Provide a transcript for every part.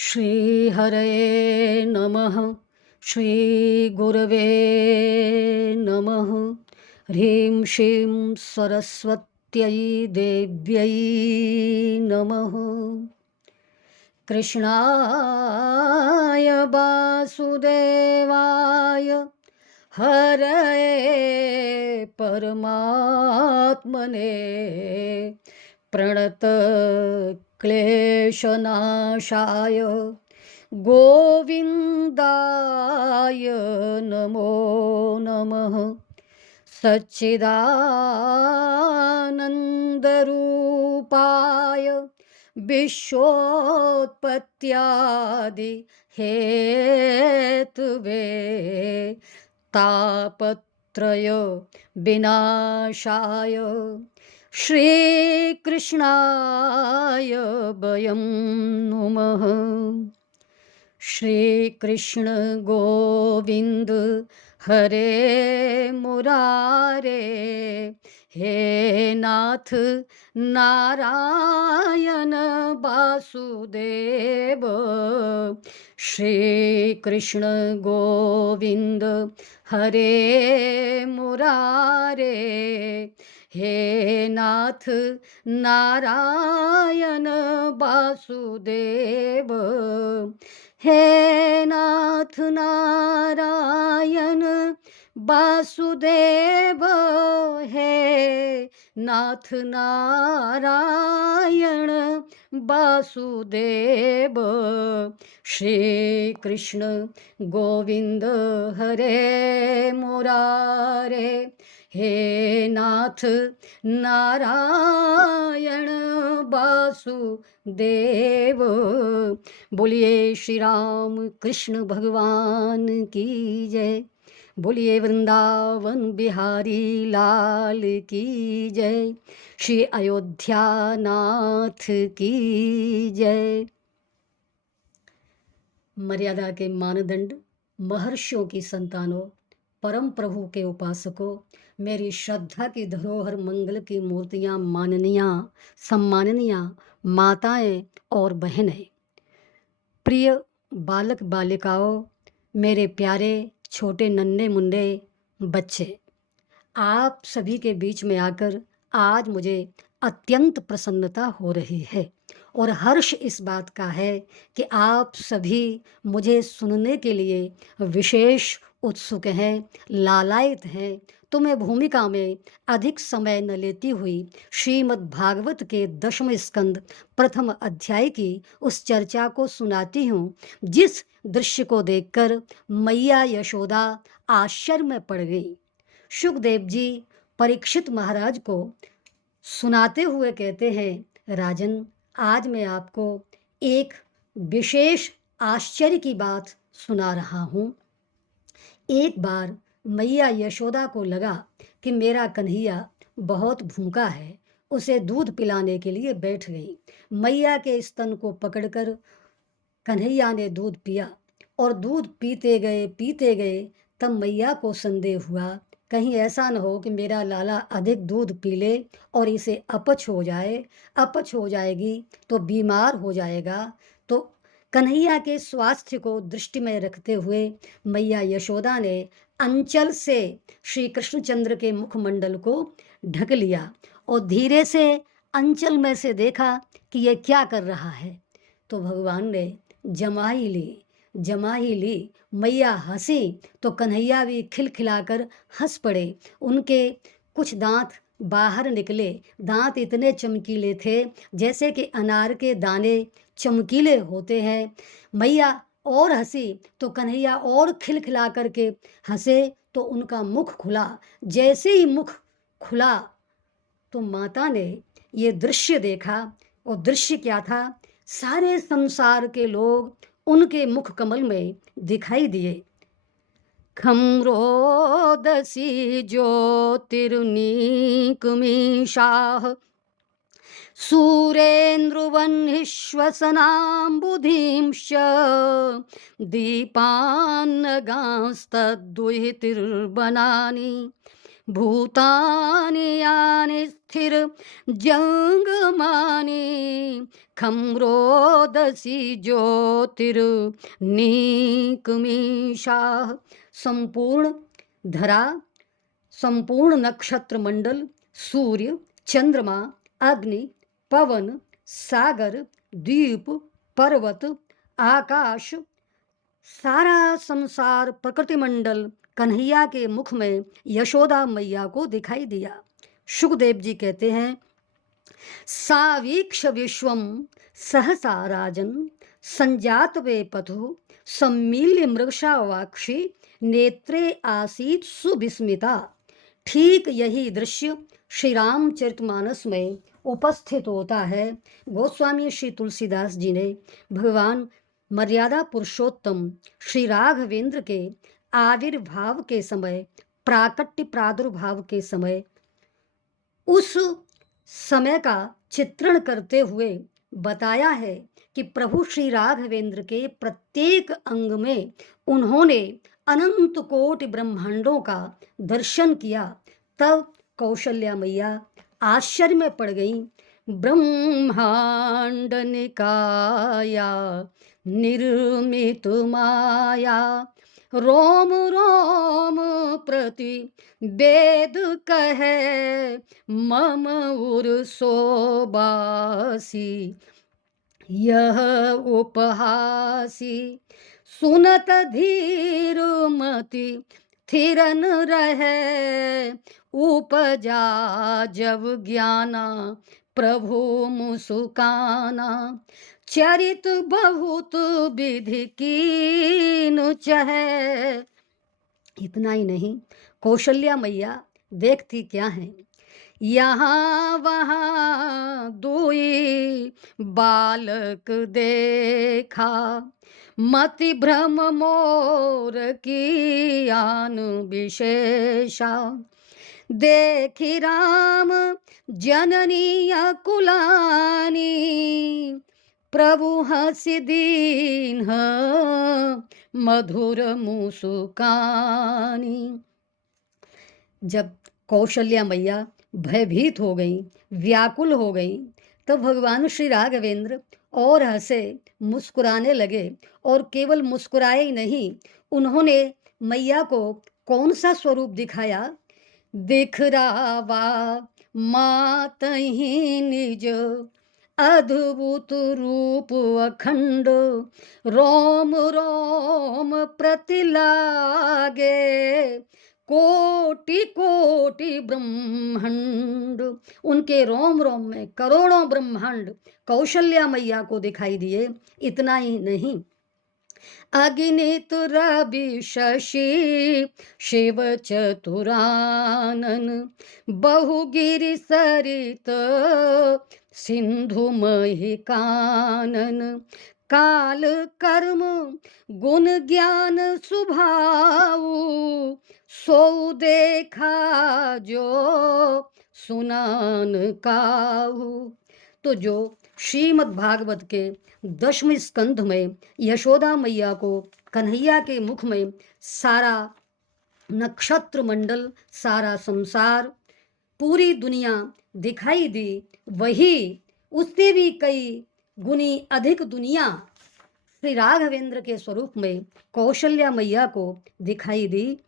श्रीहरये नमः। श्रीगुरवे नमः। ह्रीं श्रीं सरस्वत्यै देव्यै नमः। कृष्णाय वासुदेवाय हरये परमात्मने प्रणतक्लेशनाशाय गोविन्दाय नमो नमः। सच्चिदानन्दरूपाय विश्वोत्पत्त्यादि हेतुवे तापत्रय विनाशाय श्रीकृष्णाय वयं नुमः। श्रीकृष्ण गोविंद हरे मुरारे, हे नाथ नारायण वासुदेव। श्रीकृष्ण गोविंद हरे मुरारे, हे नाथ नारायण वासुदेव। हे नाथ नारायण वासुदेव, हे नाथ नारायण वासुदेव। श्री कृष्ण गोविंद हरे मुरारे, हे नाथ नारायण वासुदेव। बोलिए श्री राम कृष्ण भगवान की जय। बोलिए वृंदावन बिहारी लाल की जय। श्री अयोध्या नाथ की जय। मर्यादा के मानदंड, महर्षियों की संतानों, परम प्रभु के उपासकों, मेरी श्रद्धा की धरोहर, मंगल की मूर्तियाँ, माननीया सम्माननीया माताएं और बहनें, प्रिय बालक बालिकाओं, मेरे प्यारे छोटे नन्हे मुन्ने बच्चे, आप सभी के बीच में आकर आज मुझे अत्यंत प्रसन्नता हो रही है और हर्ष इस बात का है कि आप सभी मुझे सुनने के लिए विशेष उत्सुक हैं, लालायित हैं। तो मैं भूमिका में अधिक समय न लेती हुई श्रीमद् भागवत के 10वें स्कंद प्रथम अध्याय की उस चर्चा को सुनाती हूँ, जिस दृश्य को देखकर मैया यशोदा आश्चर्य में पड़ गई। शुकदेव जी परीक्षित महाराज को सुनाते हुए कहते हैं, राजन, आज मैं आपको एक विशेष आश्चर्य की बात सुना रहा हूँ। एक बार मैया यशोदा को लगा कि मेरा कन्हैया बहुत भूखा है, उसे दूध पिलाने के लिए बैठ गई। मैया के स्तन को पकड़कर कन्हैया ने दूध पिया और दूध पीते गए। तब मैया को संदेह हुआ, कहीं ऐसा न हो कि मेरा लाला अधिक दूध पी ले और इसे अपच हो जाए, अपच हो जाएगी तो बीमार हो जाएगा। तो कन्हैया के स्वास्थ्य को दृष्टि में रखते हुए मैया यशोदा ने अंचल से श्री कृष्णचंद्र के मुखमंडल को ढक लिया और धीरे से अंचल में से देखा कि ये क्या कर रहा है। तो भगवान ने जमा ही ली। मैया हंसी तो कन्हैया भी खिलखिलाकर हंस पड़े। उनके कुछ दांत बाहर निकले। दांत इतने चमकीले थे जैसे कि अनार के दाने चमकीले होते हैं। मैया और हंसी तो कन्हैया और खिलखिला करके हंसे तो उनका मुख खुला। जैसे ही मुख खुला तो माता ने ये दृश्य देखा। और दृश्य क्या था? सारे संसार के लोग उनके मुख कमल में दिखाई दिए। खम रोदसी ज्योतिर्नीकमीशाः सूरेन्द्रुवह्निश्वसनाम्बुधींश्च दीपान्नगांस्तद्दुहितिर्वनानि भूतानि यानि स्थिर जंगमानि खम रोदसी ज्योतिर्निकमीशा। संपूर्ण धरा, संपूर्ण नक्षत्र मंडल, सूर्य, चंद्रमा, अग्नि, पवन, सागर, द्वीप, पर्वत, आकाश, सारा संसार प्रकृति मंडल कन्हैया के मुख में यशोदा मैया को दिखाई दिया। सुखदेव जी कहते हैं, सावीक्ष विश्वम सहसा राजन संजात वे पथु सम्मील्य मृगशा वाक्षी नेत्रे आसीत सुविस्मिता। ठीक यही दृश्य श्री रामचरितमानस में उपस्थित होता है। गोस्वामी श्री तुलसीदास जी ने भगवान मर्यादा पुरुषोत्तम श्री राघवेंद्र के आविर्भाव के समय, प्राकट्य प्रादुर्भाव के समय, उस समय का चित्रण करते हुए बताया है कि प्रभु श्री राघवेंद्र के प्रत्येक अंग में उन्होंने अनंत कोटि ब्रह्मांडों का दर्शन किया। तब कौशल्या मैया आश्चर्य में पड़ गई। ब्रह्मांड निकाया निर्मित माया रोम रोम प्रति वेद कहे मम उर सोबासी यह उपहासी सुनत धीर मति थिरन रहे उपजा जब ज्ञाना प्रभु मुसुकाना चरित बहुत विधि कीन चहे। इतना ही नहीं, कौशल्या मैया देखती क्या है, यहाँ वहाँ दुई बालक देखा मति भ्रम मोर की आन विशेषा देखी राम जननी अकुलानी प्रभु हंसी दीन मधुर मुस्कानी। जब कौशल्या मैया भयभीत हो गई, व्याकुल हो गई, तो भगवान श्री राघवेंद्र और हंसे, मुस्कुराने लगे। और केवल मुस्कुराए ही नहीं, उन्होंने मैया को कौन सा स्वरूप दिखाया, दिख रावा मातहि निज अद्भुत रूप अखंड रोम रोम प्रतिलागे कोटि कोटि ब्रह्मांड। उनके रोम रोम में करोड़ों ब्रह्मांड कौशल्या मैया को दिखाई दिए। इतना ही नहीं, अग्नित रवि शशि शिव चतुरानन बहुगिरि सरित सिंधु महिकानन काल कर्म गुण ज्ञान सुभाऊ सो देखा जो सुनान काहू। तो जो श्रीमद् भागवत के 10वें स्कंध में यशोदा मैया को कन्हैया के मुख में सारा नक्षत्र मंडल, सारा संसार, पूरी दुनिया दिखाई दी, वही उससे भी कई गुनी अधिक दुनिया श्री राघवेंद्र के स्वरूप में कौशल्या मैया को दिखाई दी।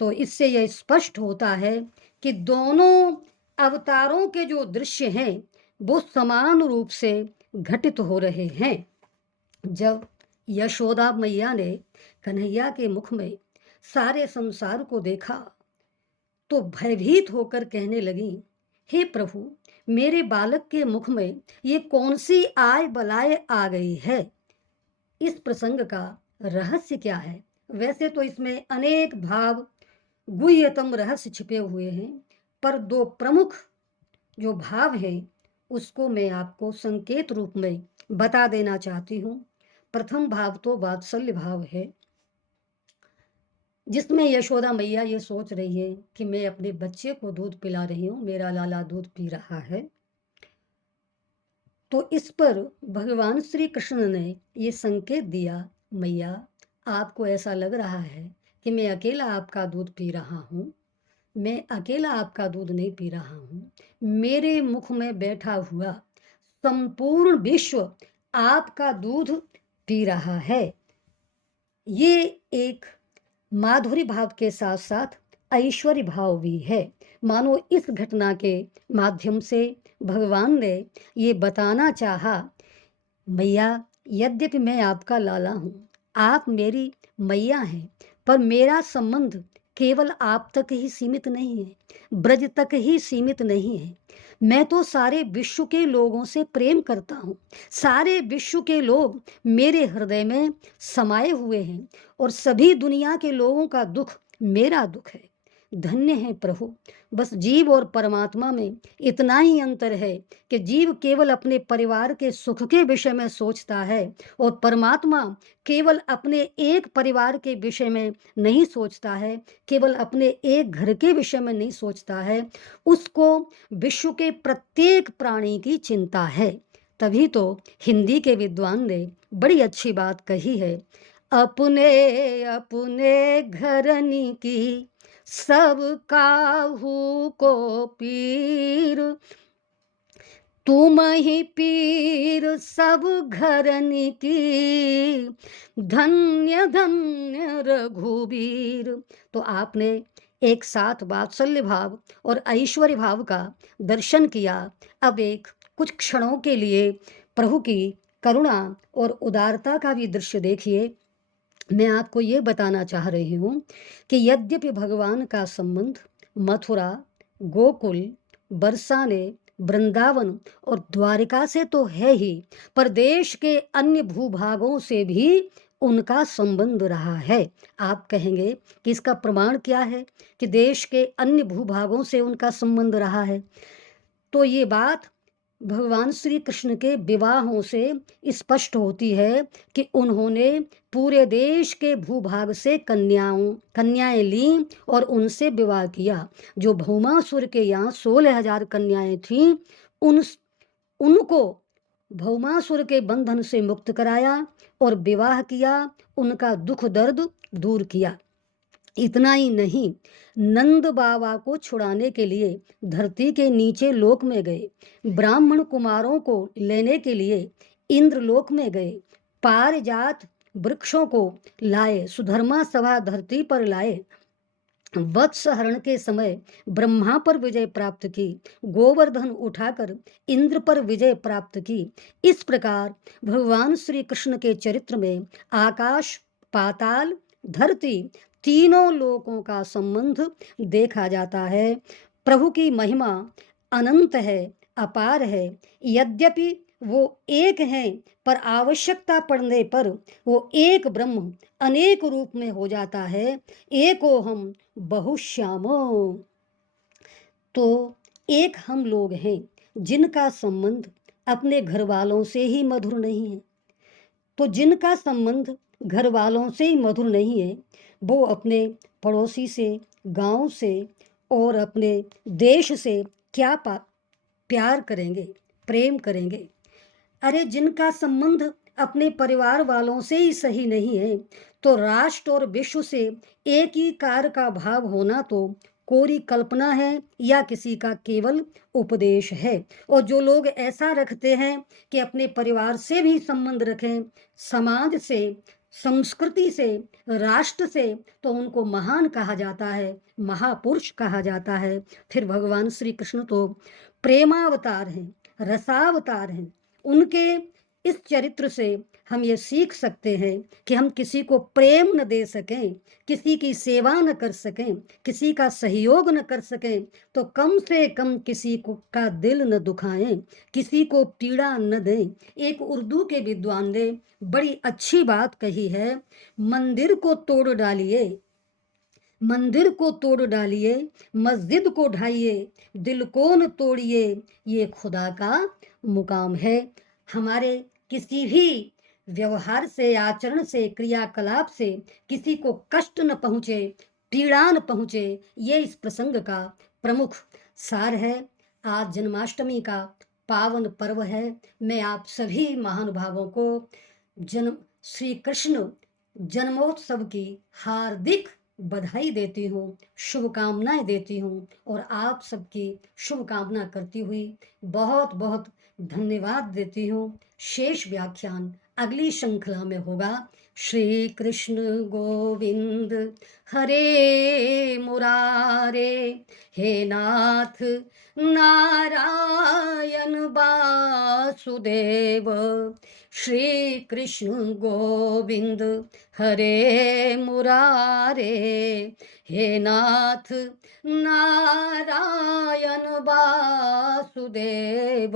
तो इससे यह स्पष्ट होता है कि दोनों अवतारों के जो दृश्य हैं वो समान रूप से घटित हो रहे हैं। जब यशोदा मैया ने कन्हैया के मुख में सारे संसार को देखा तो भयभीत होकर कहने लगी, हे प्रभु, मेरे बालक के मुख में ये कौन सी आय बलाय आ गई है? इस प्रसंग का रहस्य क्या है? वैसे तो इसमें अनेक भाव, गुह्यतम रहस्य छिपे हुए हैं, पर दो प्रमुख जो भाव हैं उसको मैं आपको संकेत रूप में बता देना चाहती हूँ। प्रथम भाव तो वात्सल्य भाव है, जिसमें यशोदा मैया ये सोच रही है कि मैं अपने बच्चे को दूध पिला रही हूँ, मेरा लाला दूध पी रहा है। तो इस पर भगवान श्री कृष्ण ने ये संकेत दिया, मैया आपको ऐसा लग रहा है कि मैं अकेला आपका दूध पी रहा हूँ, मैं अकेला आपका दूध नहीं पी रहा हूँ, मेरे मुख में बैठा हुआ संपूर्ण विश्व आपका दूध पी रहा है। ये एक माधुरी भाव के साथ साथ ऐश्वर्य भाव भी है। मानो इस घटना के माध्यम से भगवान ने ये बताना चाहा, मैया, यद्यपि मैं आपका लाला हूँ, आप मेरी मैया हैं, पर मेरा संबंध केवल आप तक ही सीमित नहीं है, ब्रज तक ही सीमित नहीं है। मैं तो सारे विश्व के लोगों से प्रेम करता हूँ। सारे विश्व के लोग मेरे हृदय में समाये हुए हैं और सभी दुनिया के लोगों का दुख मेरा दुख है। धन्य है प्रभु। बस जीव और परमात्मा में इतना ही अंतर है कि जीव केवल अपने परिवार के सुख के विषय में सोचता है और परमात्मा केवल अपने एक परिवार के विषय में नहीं सोचता है, केवल अपने एक घर के विषय में नहीं सोचता है, उसको विश्व के प्रत्येक प्राणी की चिंता है। तभी तो हिंदी के विद्वान ने बड़ी अच्छी बात कही है, अपने अपने घरनी की सब काहू को पीर, तुम ही पीर सब घरनी की, धन्य धन्य रघुबीर। तो आपने एक साथ वात्सल्य भाव और ऐश्वर्य भाव का दर्शन किया। अब एक कुछ क्षणों के लिए प्रभु की करुणा और उदारता का भी दृश्य देखिए। मैं आपको ये बताना चाह रही हूँ कि यद्यपि भगवान का संबंध मथुरा, गोकुल, बरसाने, वृंदावन और द्वारिका से तो है ही, पर देश के अन्य भूभागों से भी उनका संबंध रहा है। आप कहेंगे कि इसका प्रमाण क्या है कि देश के अन्य भूभागों से उनका संबंध रहा है? तो ये बात भगवान श्री कृष्ण के विवाहों से स्पष्ट होती है कि उन्होंने पूरे देश के भूभाग से कन्याएं लीं और उनसे विवाह किया। जो भौमासुर के यहाँ 16,000 कन्याएं थीं, उनको भौमासुर के बंधन से मुक्त कराया और विवाह किया, उनका दुख दर्द दूर किया। इतना ही नहीं, नंद बाबा को छुड़ाने के लिए धरती के नीचे लोक में गए, ब्राह्मण कुमारों को लेने के लिए इंद्रलोक में गए, पारिजात वृक्षों को लाए, सुधर्मा सभा धरती पर लाए, वत्स हरण के समय ब्रह्मा पर विजय प्राप्त की, गोवर्धन उठाकर इंद्र पर विजय प्राप्त की। इस प्रकार भगवान श्री कृष्ण के चरित्र में आकाश, पाताल, धरती, तीनों लोकों का संबंध देखा जाता है। प्रभु की महिमा अनंत है, अपार है। यद्यपि वो एक हैं, पर आवश्यकता पड़ने पर वो एक ब्रह्म अनेक रूप में हो जाता है। एको हम बहुश्यामो। तो एक हम लोग हैं जिनका संबंध अपने घर वालों से ही मधुर नहीं है। तो जिनका संबंध घर वालों से ही मधुर नहीं है, वो अपने पड़ोसी से, गांव से और अपने देश से क्या प्यार करेंगे, प्रेम करेंगे? अरे जिनका संबंध अपने परिवार वालों से ही सही नहीं है, तो राष्ट्र और विश्व से एक ही कार का भाव होना तो कोरी कल्पना है या किसी का केवल उपदेश है। और जो लोग ऐसा रखते हैं कि अपने परिवार से भी संबंध रखें, समाज से, संस्कृति से, राष्ट्र से, तो उनको महान कहा जाता है, महापुरुष कहा जाता है। फिर भगवान श्री कृष्ण तो प्रेमावतार हैं, रसावतार हैं। उनके इस चरित्र से हम ये सीख सकते हैं कि हम किसी को प्रेम न दे सकें, किसी की सेवा न कर सकें, किसी का सहयोग न कर सकें, तो कम से कम किसी को का दिल न दुखाएं, किसी को पीड़ा न दें। एक उर्दू के विद्वान ने बड़ी अच्छी बात कही है, मंदिर को तोड़ डालिए, मंदिर को तोड़ डालिए, मस्जिद को ढाइए, दिल को न तोड़िए, ये खुदा का मुकाम है। हमारे किसी भी व्यवहार से, आचरण से, क्रियाकलाप से किसी को कष्ट न पहुँचे, पीड़ा न पहुँचे, ये इस प्रसंग का प्रमुख सार है। आज जन्माष्टमी का पावन पर्व है। मैं आप सभी महानुभावों को जन्म श्री कृष्ण जन्मोत्सव की हार्दिक बधाई देती हूँ, शुभकामनाएँ देती हूँ और आप सबकी शुभकामना करती हुई बहुत-बहुत धन्यवाद देती हूँ। शेष व्याख्यान अगली श्रृंखला में होगा। श्री कृष्ण गोविंद हरे मुरारे, हे नाथ नारायण वासुदेव। श्री कृष्ण गोविंद हरे मुरारे, हे नाथ नारायण वासुदेव।